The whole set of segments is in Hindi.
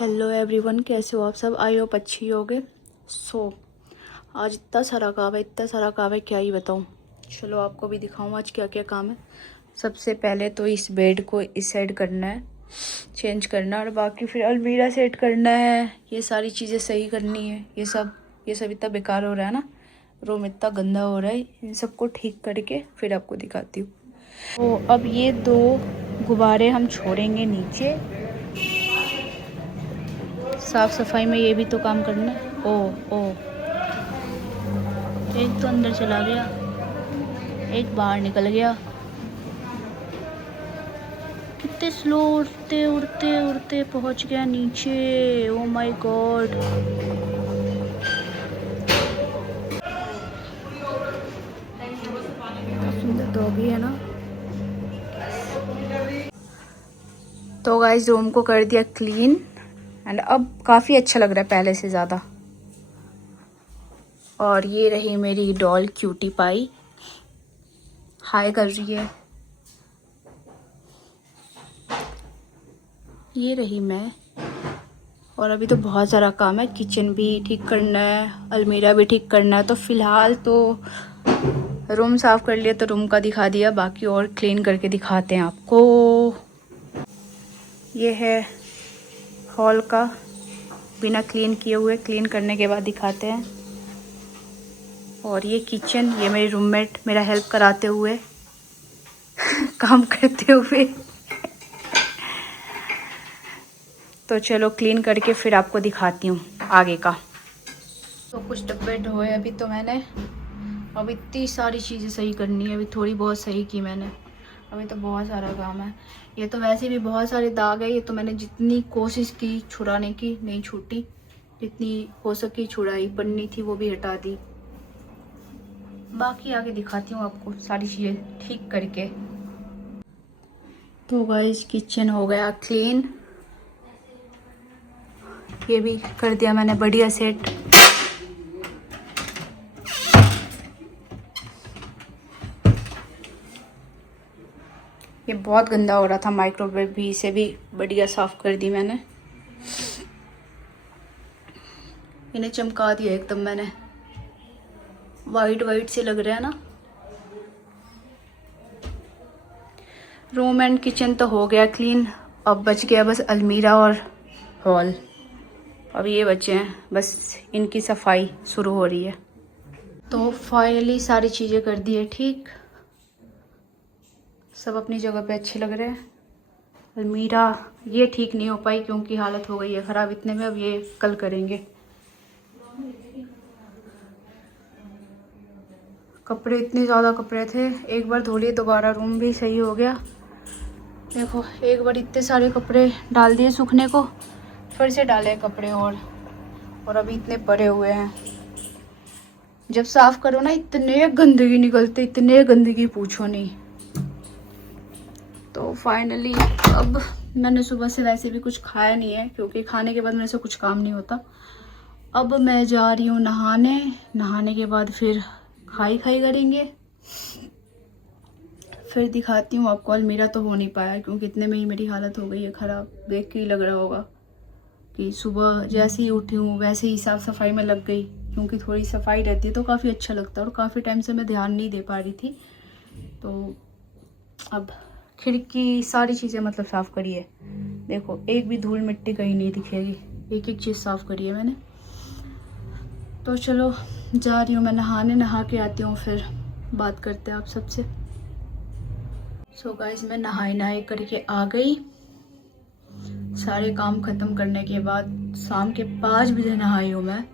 हेलो एवरीवन, कैसे हो आप सब। आई होप अच्छी होगे। आज इतना सारा काम है, क्या ही बताऊँ। चलो आपको भी दिखाऊँ आज क्या क्या काम है। सबसे पहले तो इस बेड को इस साइड करना है, चेंज करना, और बाकी फिर अलमीरा सेट करना है। ये सारी चीज़ें सही करनी है। ये सब इतना बेकार हो रहा है ना, रूम इतना गंदा हो रहा है। इन सबको ठीक करके फिर आपको दिखाती हूँ। तो अब ये 2 गुब्बारे हम छोड़ेंगे नीचे। साफ सफाई में ये भी तो काम करना है। ओ एक तो अंदर चला गया, एक बाहर निकल गया। कितने स्लो उड़ते उड़ते उड़ते पहुंच गया नीचे। Oh my God. सुंदर डॉगी है ना। तो गाइस रूम को कर दिया क्लीन एंड अब काफ़ी अच्छा लग रहा है पहले से ज़्यादा। और ये रही मेरी डॉल क्यूटी पाई, हाय कर रही है। ये रही मैं। और अभी तो बहुत सारा काम है, किचन भी ठीक करना है, अलमीरा भी ठीक करना है। तो फ़िलहाल तो रूम साफ़ कर लिया तो रूम का दिखा दिया, बाकी और क्लीन करके दिखाते हैं आपको। ये है हॉल का, बिना क्लीन किए हुए, क्लीन करने के बाद दिखाते हैं। और ये किचन, ये मेरी रूममेट मेरा हेल्प कराते हुए काम करते हुए। तो चलो क्लीन करके फिर आपको दिखाती हूँ आगे का। तो कुछ डब्बे धोए अभी तो मैंने। अब इतनी सारी चीज़ें सही करनी है, अभी थोड़ी बहुत सही की मैंने, अभी तो बहुत सारा काम है। ये तो वैसे भी बहुत सारे दाग है, ये तो मैंने जितनी कोशिश की छुड़ाने की नहीं छूटी, जितनी हो सकी छुड़ाई, बननी थी वो भी हटा दी। बाकी आगे दिखाती हूँ आपको सारी चीज़ें ठीक करके। तो गाइस किचन हो गया क्लीन, ये भी कर दिया मैंने बढ़िया सेट। ये बहुत गंदा हो रहा था माइक्रोवेव भी, इसे भी बढ़िया साफ़ कर दी मैंने। इन्हें चमका दिया एकदम मैंने, वाइट वाइट से लग रहा है ना। रूम एंड किचन तो हो गया क्लीन, अब बच गया बस अलमीरा और हॉल। अब ये बचे हैं, बस इनकी सफाई शुरू हो रही है। तो फाइनली सारी चीज़ें कर दी है ठीक, सब अपनी जगह पे अच्छे लग रहे हैं। अलमीरा ये ठीक नहीं हो पाई क्योंकि हालत हो गई है ख़राब इतने में, अब ये कल करेंगे। कपड़े इतने ज़्यादा कपड़े थे, एक बार धो लिए दोबारा रूम भी सही हो गया। देखो एक बार इतने सारे कपड़े डाल दिए सूखने को, फिर से डाले कपड़े और अभी इतने पड़े हुए हैं। जब साफ़ करो ना इतने गंदगी निकलते, इतने गंदगी पूछो नहीं। तो फाइनली अब मैंने सुबह से वैसे भी कुछ खाया नहीं है क्योंकि खाने के बाद मेरे से कुछ काम नहीं होता। अब मैं जा रही हूँ नहाने, नहाने के बाद फिर खाई करेंगे। फिर दिखाती हूँ आपको। अलमीरा तो हो नहीं पाया क्योंकि इतने में ही मेरी हालत हो गई है ख़राब, देख के ही लग रहा होगा कि सुबह जैसे ही उठी हूँ वैसे ही साफ़ सफाई में लग गई। क्योंकि थोड़ी सफाई रहती है तो काफ़ी अच्छा लगता है, और काफ़ी टाइम से मैं ध्यान नहीं दे पा रही थी। तो अब खिड़की सारी चीज़ें मतलब साफ़ करी है, देखो एक भी धूल मिट्टी कहीं नहीं दिखेगी, एक एक चीज़ साफ़ करी है मैंने। तो चलो जा रही हूँ मैं नहाने, नहा के आती हूँ फिर बात करते हैं आप सबसे। सो गाइस मैं नहाए करके आ गई, सारे काम ख़त्म करने के बाद शाम के 5 बजे नहाई हूँ मैं।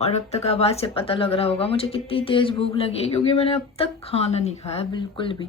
और अब तक आवाज़ से पता लग रहा होगा मुझे कितनी तेज़ भूख लगी है, क्योंकि मैंने अब तक खाना नहीं खाया बिल्कुल भी।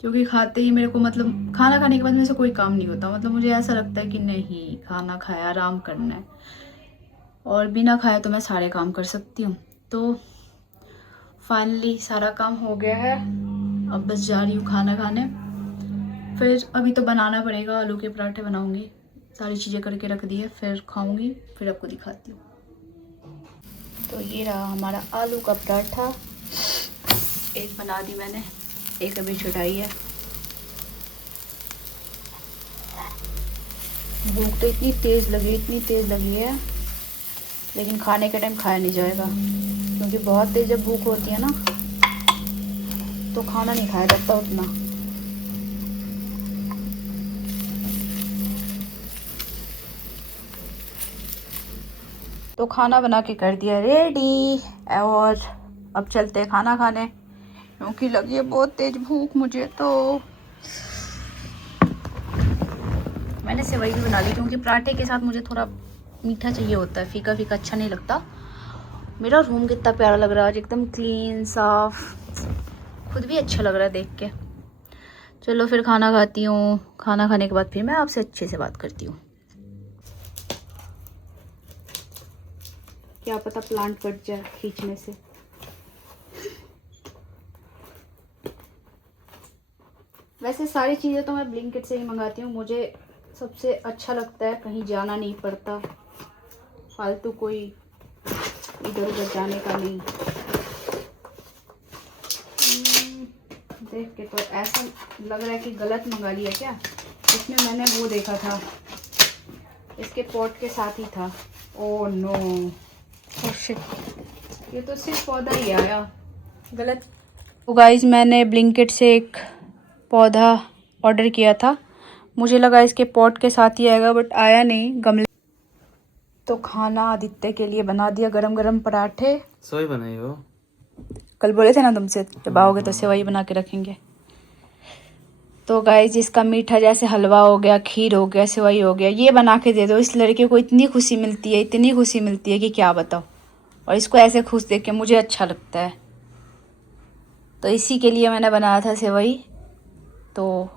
क्योंकि खाते ही मेरे को मतलब खाना खाने के बाद मेरे से कोई काम नहीं होता, मतलब मुझे ऐसा लगता है कि नहीं खाना खाया आराम करना है, और बिना खाए तो मैं सारे काम कर सकती हूँ। तो फाइनली सारा काम हो गया है, अब बस जा रही हूँ खाना खाने। फिर अभी तो बनाना पड़ेगा, आलू के पराठे बनाऊँगी, सारी चीज़ें करके रख दी है, फिर खाऊँगी, फिर आपको दिखाती हूँ। तो ये रहा हमारा आलू का पराठा, एक बना दी मैंने, एक अभी छुटाई है। भूख तो इतनी तेज़ लगी है, लेकिन खाने के टाइम खाया नहीं जाएगा, क्योंकि बहुत तेज़ जब भूख होती है ना तो खाना नहीं खाया जाता उतना। तो खाना बना के कर दिया रेडी, और अब चलते हैं खाना खाने, क्योंकि लगी है बहुत तेज भूख मुझे। तो मैंने सेवई भी बना ली, क्योंकि पराठे के साथ मुझे थोड़ा मीठा चाहिए होता है, फीका फीका अच्छा नहीं लगता। मेरा रूम कितना प्यारा लग रहा है आज, एकदम क्लीन साफ, खुद भी अच्छा लग रहा है देख के। चलो फिर खाना खाती हूँ, खाना खाने के बाद फिर मैं आपसे अच्छे से बात करती हूँ। क्या पता प्लांट कट जाए खींचने से। वैसे सारी चीज़ें तो मैं ब्लिंकिट से ही मंगाती हूँ, मुझे सबसे अच्छा लगता है, कहीं जाना नहीं पड़ता, फालतू कोई इधर उधर जाने का नहीं। देख के तो ऐसा लग रहा है कि गलत मंगा लिया क्या। इसमें मैंने वो देखा था, इसके पॉट के साथ ही था। ओह नो, ओह शिट, ये तो सिर्फ पौधा ही आया, गलत। तो गाइज मैंने ब्लिंकिट से एक पौधा ऑर्डर किया था, मुझे लगा इसके पॉट के साथ ही आएगा, बट आया नहीं, गमले। तो खाना आदित्य के लिए बना दिया, गरम गरम पराठे। सेवई बनाई हो? कल बोले थे ना तुमसे, जब आओगे तो सेवई बना के रखेंगे। तो गाइस इसका मीठा जैसे हलवा हो गया, खीर हो गया, सेवई हो गया, ये बना के दे दो, इस लड़के को इतनी खुशी मिलती है, इतनी खुशी मिलती है कि क्या बताओ। और इसको ऐसे खुश देख के मुझे अच्छा लगता है, तो इसी के लिए मैंने बनाया था सेवई। तो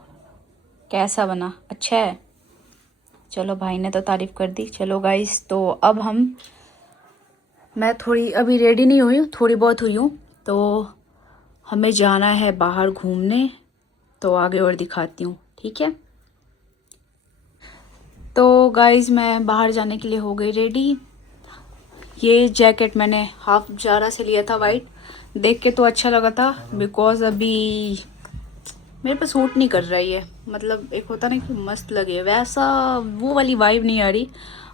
कैसा बना, अच्छा है? चलो भाई ने तो तारीफ़ कर दी। चलो गाइस, तो अब मैं थोड़ी अभी रेडी नहीं हुई हूँ, थोड़ी बहुत हुई हूँ, तो हमें जाना है बाहर घूमने, तो आगे और दिखाती हूँ, ठीक है। तो गाइस मैं बाहर जाने के लिए हो गई रेडी। ये जैकेट मैंने हाफ जारा से लिया था वाइट, देख के तो अच्छा लगा था, बिकॉज अभी मेरे पे सूट नहीं कर रहा है ये, मतलब एक होता ना कि मस्त लगे, वैसा वो वाली वाइब नहीं आ रही।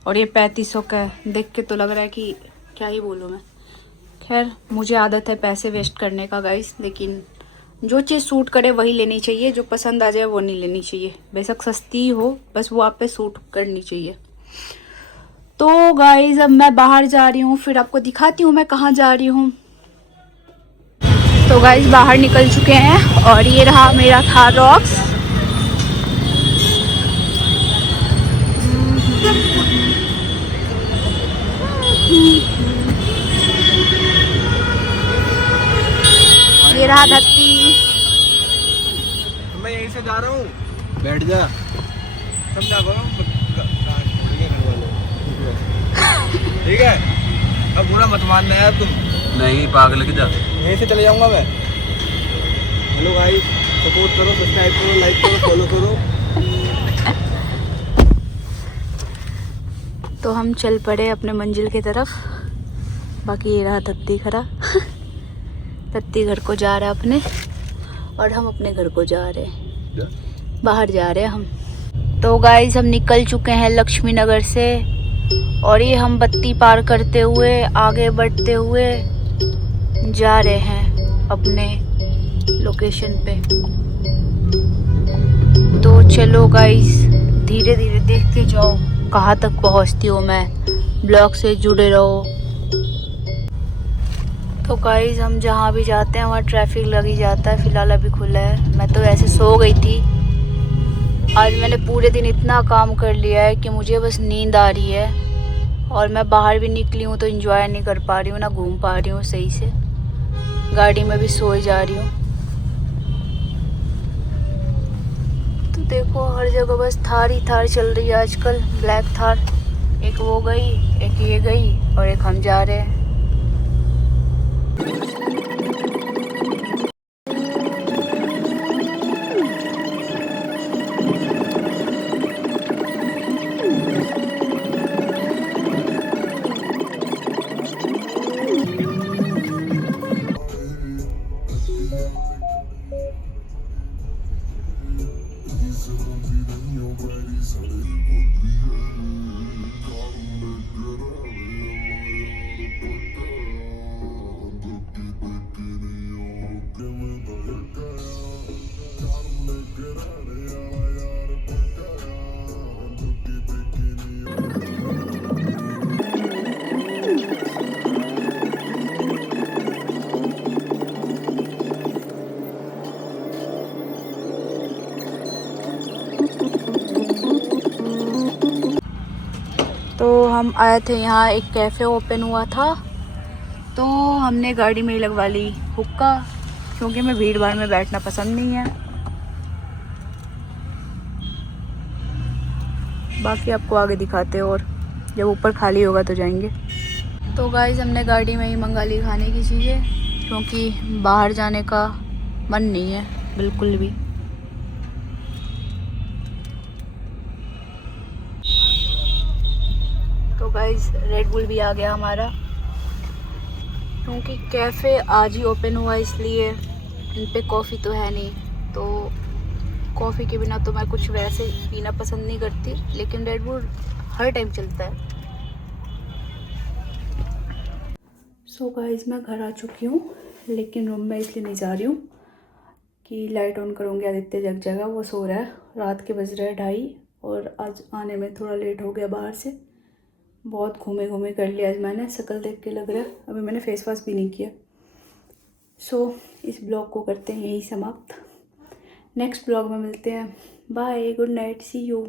और ये 3500 का है, देख के तो लग रहा है कि क्या ही बोलूँ मैं। खैर मुझे आदत है पैसे वेस्ट करने का गाइस, लेकिन जो चीज़ सूट करे वही लेनी चाहिए, जो पसंद आ जाए वो नहीं लेनी चाहिए, बेशक सस्ती हो, बस वो आप पे सूट करनी चाहिए। तो गाइस अब मैं बाहर जा रही हूँ, फिर आपको दिखाती हूँ मैं कहाँ जा रही हूँ। तो गाइस बाहर निकल चुके हैं, और ये रहा मेरा थार रॉक्स। ये रहा धरती। मैं यहीं से जा रहा हूँ, बैठ जा, समझा करो। ठीक है, अब बुरा मत मानना यार तुम। नहीं पागल के जा, यहीं से चले जाऊंगा मैं। हेलो गाइस, सपोर्ट करो, सब्सक्राइब करो, लाइक करो, फॉलो करो। तो हम चल पड़े अपने मंजिल की तरफ। बाकी ये रहा तत्ती खड़ा। तत्ती घर को जा रहा है अपने, और हम अपने घर को जा रहे हैं, बाहर जा रहे हैं हम। तो गाइस हम निकल चुके हैं लक्ष्मी नगर से, और ये हम बत्ती पार करते हुए आगे बढ़ते हुए जा रहे हैं अपने लोकेशन पे। तो चलो गाइस धीरे धीरे देखते जाओ कहाँ तक पहुँचती हूँ मैं, ब्लॉग से जुड़े रहो। तो गाइस हम जहाँ भी जाते हैं वहाँ ट्रैफिक लग ही जाता है, फ़िलहाल अभी खुला है। मैं तो वैसे सो गई थी, आज मैंने पूरे दिन इतना काम कर लिया है कि मुझे बस नींद आ रही है, और मैं बाहर भी निकली हूँ तो एंजॉय नहीं कर पा रही हूँ, ना घूम पा रही हूँ सही से, गाड़ी में भी सोए जा रही हूँ। तो देखो हर जगह बस थार ही थार चल रही है आजकल, ब्लैक थार, एक वो गई, एक ये गई, और एक हम जा रहे हैं। तो हम आए थे यहाँ, एक कैफ़े ओपन हुआ था तो हमने गाड़ी में ही लगवा ली हुक्का, क्योंकि मैं भीड़ भाड़ में बैठना पसंद नहीं है। बाकी आपको आगे दिखाते हैं, और जब ऊपर खाली होगा तो जाएंगे। तो गाइस हमने गाड़ी में ही मंगा ली खाने की चीज़ें, क्योंकि बाहर जाने का मन नहीं है बिल्कुल भी। तो गाइस रेड बुल भी आ गया हमारा, क्योंकि कैफ़े आज ही ओपन हुआ इसलिए इन पे कॉफ़ी तो है नहीं, तो कॉफ़ी के बिना तो मैं कुछ वैसे पीना पसंद नहीं करती, लेकिन रेड बुल हर टाइम चलता है। सो गाइस मैं घर आ चुकी हूँ, लेकिन रूम में इसलिए नहीं जा रही हूँ कि लाइट ऑन करूँगी आदित्य जग जाएगा, वो सो रहा है। रात के बज रहे हैं 2:30 और आज आने में थोड़ा लेट हो गया बाहर से। बहुत घूमे घूमे कर लिया आज मैंने, शक्ल देख के लग रहा है। अभी मैंने फेस वॉश भी नहीं किया। सो इस ब्लॉग को करते हैं यही समाप्त। नेक्स्ट ब्लॉग में मिलते हैं। Bye, good night, see you.